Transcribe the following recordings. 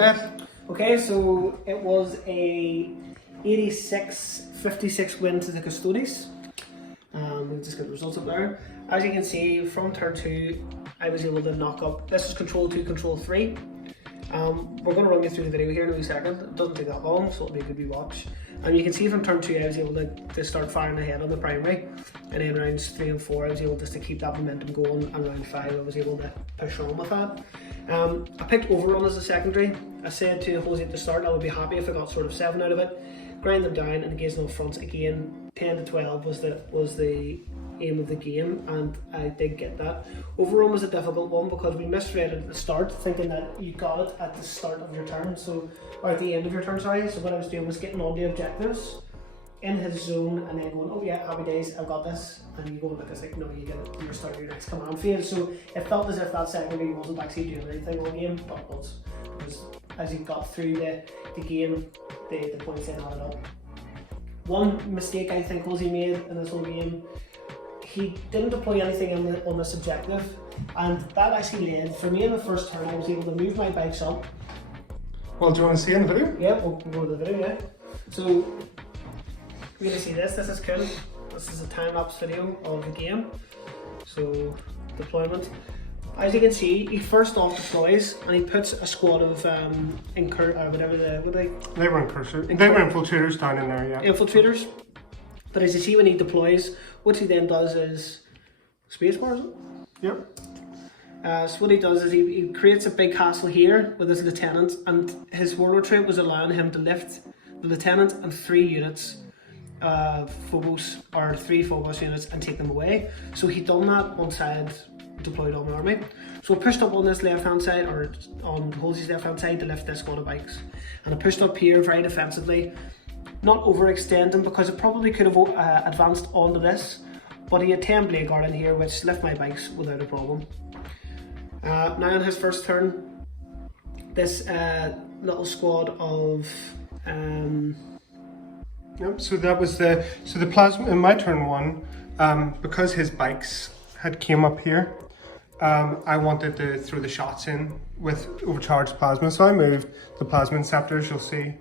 outlet. Okay, so it was a 86-56 win to the Custodes. We'll just get the results up there. As you can see, from turn 2, I was able to knock up. This is control 2, control 3. We're going to run you through the video here in a wee second. It doesn't take that long, so it'll be a good wee watch. And you can see from turn 2 I was able to start firing ahead on the primary, and then rounds 3 and 4 I was able just to keep that momentum going, and round 5 I was able to push on with that. I picked overrun as a secondary. I said to Holsee at the start I would be happy if I got sort of 7 out of it, grind them down and engage them up fronts again. 10 to 12 was the aim of the game, and I did get that. Overrun was a difficult one because we misread it at the start, thinking that you got it at the start of your turn, or at the end of your turn, sorry. So what I was doing was getting on the objectives in his zone and then going, oh yeah, happy days, I've got this. And you go and look, it's like, no, you get it, you're starting your next command phase. So it felt as if that secondary wasn't actually doing anything all game, but it was. Because as you got through the game, the points then added up. One mistake I think Holsee made in this whole game, he didn't deploy anything on this objective, and that actually led, for me in the first turn, I was able to move my bikes up. Well, do you want to see in the video? Yeah, we'll go to the video, yeah. So, you're going to see this is cool. This is a time-lapse video of the game. So, deployment. As you can see, he first off deploys and he puts a squad of whatever they were incursors. They were infiltrators down in there, yeah. Infiltrators. But as you see when he deploys, what he then does is spacebar, is it? Yep. So what he does is he creates a big castle here with his lieutenant, and his warlord trait was allowing him to lift the lieutenant and 3 units, phobos, or 3 phobos units, and take them away. So he done that once I had deployed on the army. So I pushed up on this left hand side, or on Holsee's left hand side, to lift this squad of bikes. And I pushed up here very defensively, not overextending because it probably could have advanced onto this, but he had 10 blade guard in here which lift my bikes without a problem. Now on his first turn, this little squad of yep, so that was the plasma in my turn 1, because his bikes had came up here. I wanted to throw the shots in with overcharged plasma, so I moved the plasma inceptors, you'll see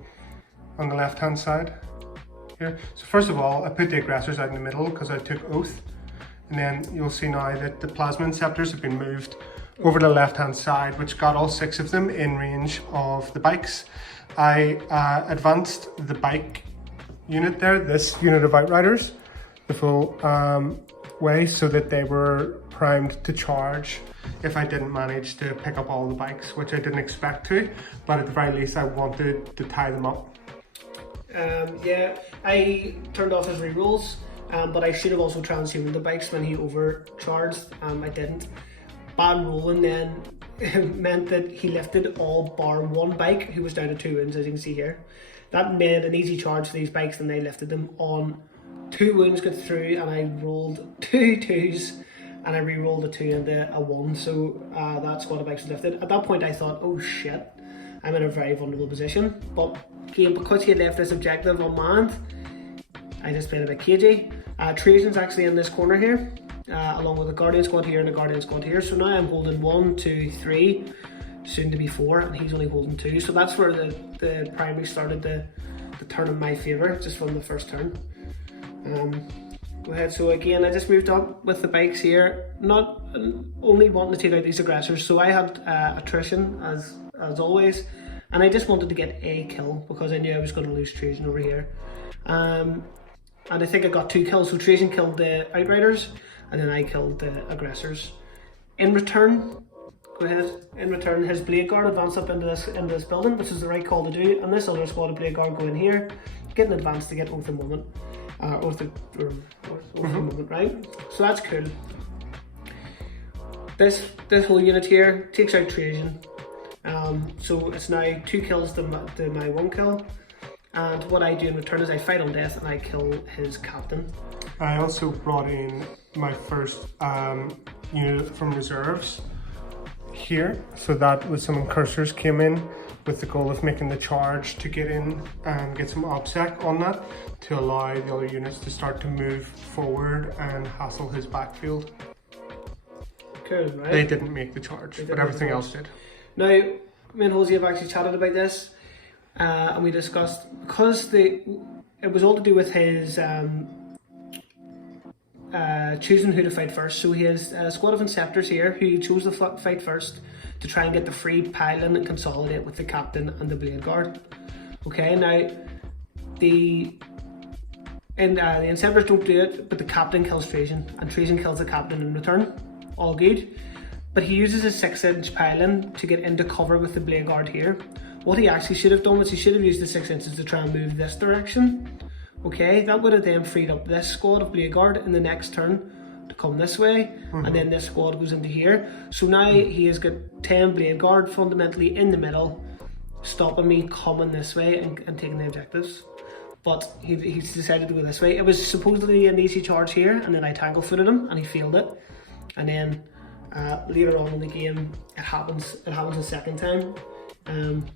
on the left hand side here. So first of all, I put the aggressors out in the middle because I took oath, and then you'll see now that the plasma inceptors have been moved over to the left hand side, which got all 6 of them in range of the bikes. I advanced the bike unit there, this unit of outriders, the full way, so that they were primed to charge if I didn't manage to pick up all the bikes, which I didn't expect to, but at the very least I wanted to tie them up. Yeah, I turned off his rerolls, but I should have also transhumaned the bikes when he overcharged. I didn't. Bad rolling then meant that he lifted all bar 1 bike who was down to 2 wounds, as you can see here. That made an easy charge for these bikes, and they lifted them on 2 wounds, got through, and I rolled 2 2s, and I re-rolled a 2 into a 1, so that squad of bikes was lifted. At that point I thought, oh shit, I'm in a very vulnerable position, but again, because he had left this objective unmanned, I just played a bit cagey. Trajan's actually in this corner here, along with the Guardian squad here and the Guardian squad here, so now I'm holding 1, 2, 3, soon to be 4, and he's only holding 2, so that's where the primary started to turn in my favour, just from the first turn. Go ahead. So again, I just moved up with the bikes here, not only wanting to take out these aggressors, so I had attrition as always, and I just wanted to get a kill because I knew I was going to lose Trajan over here. And I think I got 2 kills, so Trajan killed the outriders and then I killed the aggressors. In return, go ahead, in return his blade guard advanced up into this building, which is the right call to do, and this other squad of blade guard go in here, get an advance to get Oath of Moment. Oath of Moment, right? So that's cool. This whole unit here takes out Trajan. So it's now 2 kills to my 1 kill. And what I do in return is I fight on death and I kill his captain. I also brought in my first unit from reserves here. So that was some incursors came in with the goal of making the charge to get in and get some OBSEC on that to allow the other units to start to move forward and hassle his backfield. Cool, right? They didn't make the charge, but everything else did. Now, me and Holsee have actually chatted about this, and we discussed, because it was all to do with his choosing who to fight first. So he has a squad of Inceptors here who he chose to fight first to try and get the free pile in and consolidate with the captain and the blade guard. Okay, now the Inceptors don't do it, but the captain kills Trajan, and Trajan kills the captain in return. All good. But he uses his 6-inch pile-in to get into cover with the blade guard here. What he actually should have done was he should have used the 6 inches to try and move this direction. Okay, that would have then freed up this squad of blade guard in the next turn to come this way, and then this squad goes into here. So now he has got 10 blade guard fundamentally in the middle, stopping me coming this way and taking the objectives. But he's decided to go this way. It was supposedly an easy charge here, and then I tangle footed him and he failed it. And then later on in the game, it happens a second time,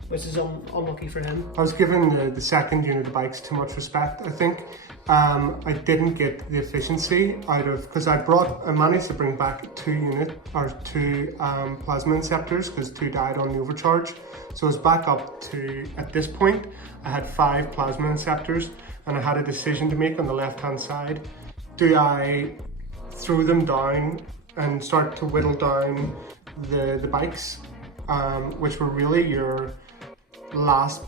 which is unlucky for him. I was giving the second unit of bikes too much respect, I think. I didn't get the efficiency out of, because I managed to bring back two plasma inceptors, because 2 died on the overcharge. So I was back up to, at this point, I had 5 plasma inceptors, and I had a decision to make on the left hand side. Do I throw them down and start to whittle down the bikes, which were really your last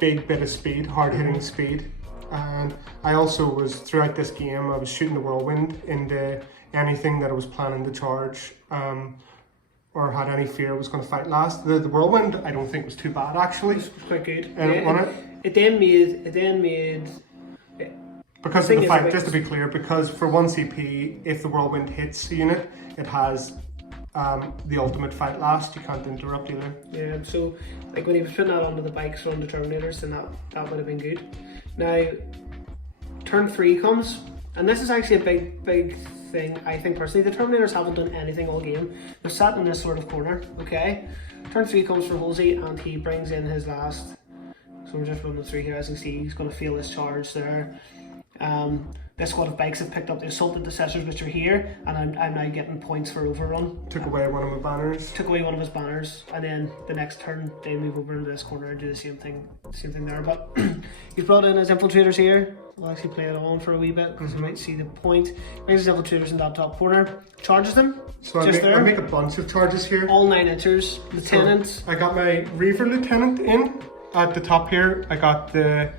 big bit of speed, hard-hitting speed. And I also was, throughout this game, I was shooting the whirlwind into anything that I was planning to charge, or had any fear was going to fight last. The whirlwind, I don't think was too bad actually. It was quite good. It then made because of the fact, just to be clear, because for 1 CP, if the whirlwind hits a unit, it has the ultimate fight last. You can't interrupt either. Yeah, so like when he was putting that onto the bikes or on the Terminators, then that would have been good. Now, turn 3 comes, and this is actually a big thing, I think personally. The Terminators haven't done anything all game. They're sat in this sort of corner, okay? Turn 3 comes for Holsee, and he brings in his last. So we're just running through here, as you can see, he's going to feel this charge there. This squad of bikes have picked up the assault intercessors, which are here, and I'm now getting points for overrun. Took away one of my banners. Took away one of his banners, and then the next turn they move over into this corner and do the same thing there. But he's brought in his infiltrators here. We'll actually play it on for a wee bit because you might see the point. Brings his infiltrators in that top corner, charges them. So I make a bunch of charges here. All 9 inchers, lieutenant. So I got my Reaver lieutenant in at the top here. I got the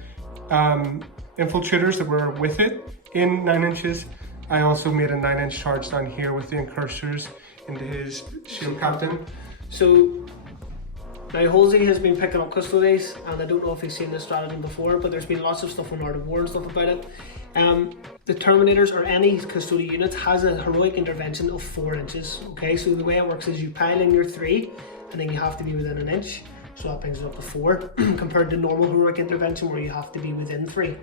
infiltrators that were with it in 9 inches. I also made a 9-inch charge down here with the incursors into his shield captain. So now Holsee has been picking up Custodes, and I don't know if he's seen this stratagem before, but there's been lots of stuff on Art of War and stuff about it. The Terminators or any Custodian unit has a heroic intervention of 4 inches. Okay, so the way it works is you pile in your 3, and then you have to be within 1 inch. So that brings it up to 4, compared to normal heroic intervention where you have to be within 3.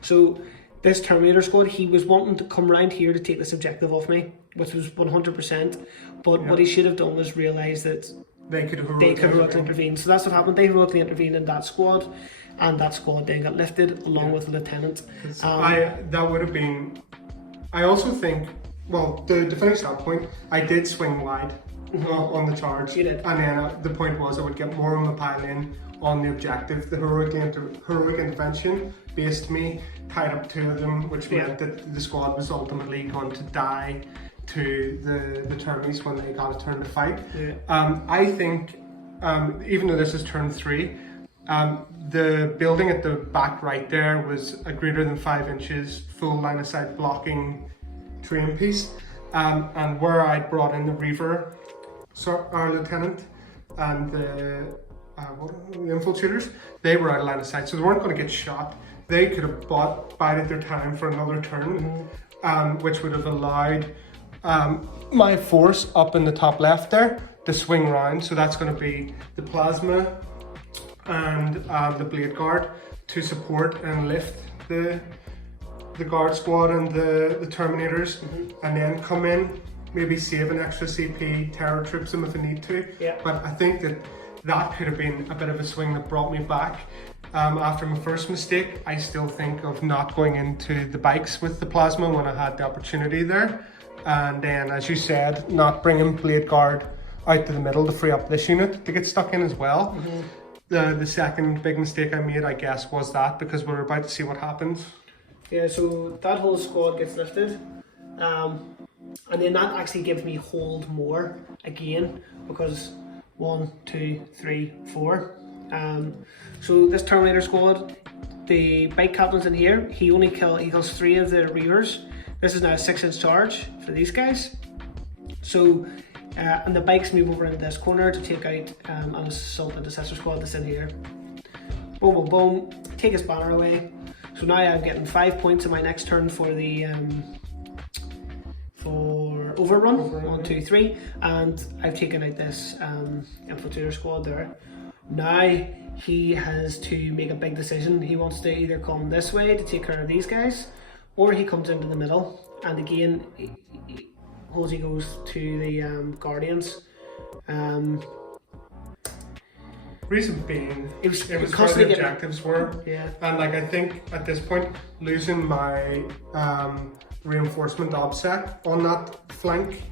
So this Terminator squad, he was wanting to come around here to take this objective off me, which was 100%. But what he should have done was realise that they could heroically intervene. So that's what happened. They heroically intervened in that squad, and that squad then got lifted along with the lieutenant. That would have been. I also think, well, to finish that point, I did swing wide on the charge. You did. And then the point was I would get more on the pile in on the objective. The heroic intervention based me, tied up 2 of them, which meant that the squad was ultimately going to die to the Termies when they got a turn to fight. I think, even though this is turn 3, the building at the back right there was a greater than 5 inches full line of sight blocking terrain piece, and where I brought in the Reaver, our lieutenant, and the infiltrators, they were out of line of sight, so they weren't going to get shot. They could have bided their time for another turn, which would have allowed my force up in the top left there to swing round. So that's going to be the plasma and the blade guard to support and lift the guard squad and the Terminators, and then come in, maybe save an extra CP, terror troops them if I need to. But I think that could have been a bit of a swing that brought me back. After my first mistake, I still think of not going into the bikes with the plasma when I had the opportunity there. And then, as you said, not bringing blade guard out to the middle to free up this unit to get stuck in as well. The second big mistake I made, I guess, was that, because we're about to see what happens. Yeah, so that whole squad gets lifted, and then that actually gives me hold more again, because 1, 2, 3, 4. So this Terminator squad, the bike captain's in here. He kills 3 of the reavers. This is now a 6-inch charge for these guys. So, and the bikes move over into this corner to take out an assault intercessor squad that's in here. Boom, boom, boom. Take his banner away. So now I'm getting 5 points in my next turn for the for overrun. 1, 2, 3, and I've taken out this infiltrator squad there. Now he has to make a big decision. He wants to either come this way to take care of these guys, or he comes into the middle. And again, Holsee goes to the Guardians. Reason being, it was where the constantly objectives were. Yeah. And like, I think at this point, losing my reinforcement offset on that flank,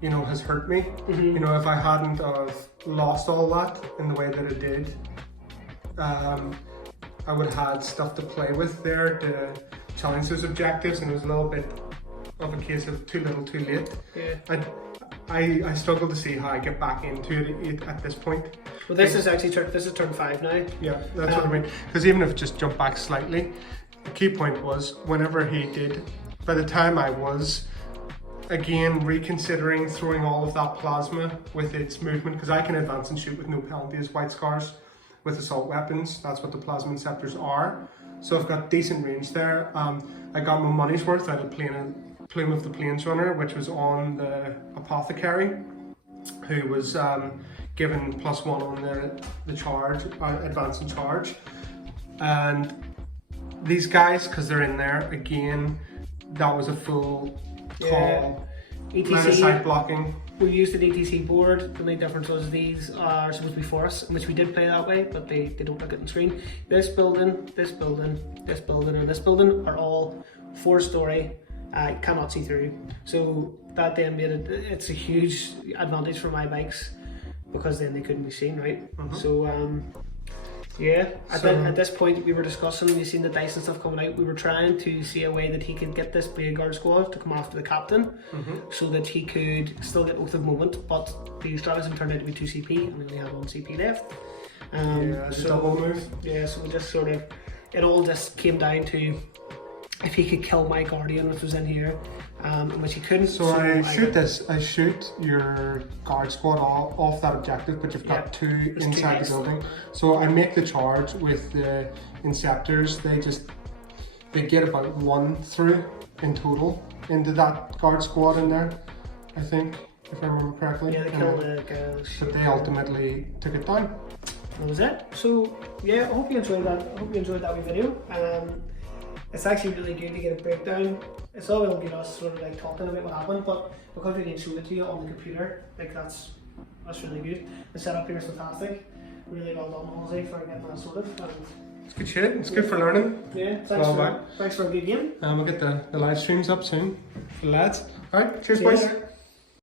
you know, has hurt me. You know, if I hadn't have lost all that in the way that it did, I would have had stuff to play with there to challenge those objectives, and it was a little bit of a case of too little too late. Yeah. I struggle to see how I get back into it at this point. Well, this is actually turn 5 now. Yeah, that's what I mean. Because even if it just jumped back slightly, the key point was whenever he did, by the time I was again reconsidering throwing all of that plasma with its movement, because I can advance and shoot with no penalty as White Scars with assault weapons. That's what the plasma inceptors are. So I've got decent range there. I got my money's worth out of Plume of the Plains Runner, which was on the Apothecary, who was given +1 on the charge, advance and charge. And these guys, because they're in there, again, that was a full call. ETC, line of sight blocking. We used an ETC board. The main difference was these are supposed to be for us, which we did play that way, but they don't look at the screen. This building, this building, this building, and this building are all 4-story. Cannot see through. So that then made it's a huge advantage for my bikes, because then they couldn't be seen, right? So yeah, at this point we were discussing, you've seen the dice and stuff coming out, we were trying to see a way that he could get this Blade Guard squad to come after the captain, so that he could still get Oath of Moment, but the stratagem turned out to be 2 CP and we only had 1 CP left. Yeah, so double move. Yeah, so we just sort of, it all just came down to if he could kill my Guardian, which was in here, which he couldn't. So I shoot your guard squad off that objective, but you've got 2 inside the building. So I make the charge with the Inceptors. They get about 1 through in total into that guard squad in there, I think, if I remember correctly. Yeah, they killed the girls. But they ultimately took it down. That was it. So yeah, I hope you enjoyed that. I hope you enjoyed that wee video. It's actually really good to get a breakdown. It's all going to be us sort of like talking about what happened, but because we didn't show it to you on the computer, like that's really good. The setup here is fantastic. Really well done, Holsee, for getting that sorted. It's good shit. It's good for learning. Yeah, thanks for a good game. We'll get the live streams up soon for the lads. Alright, cheers boys.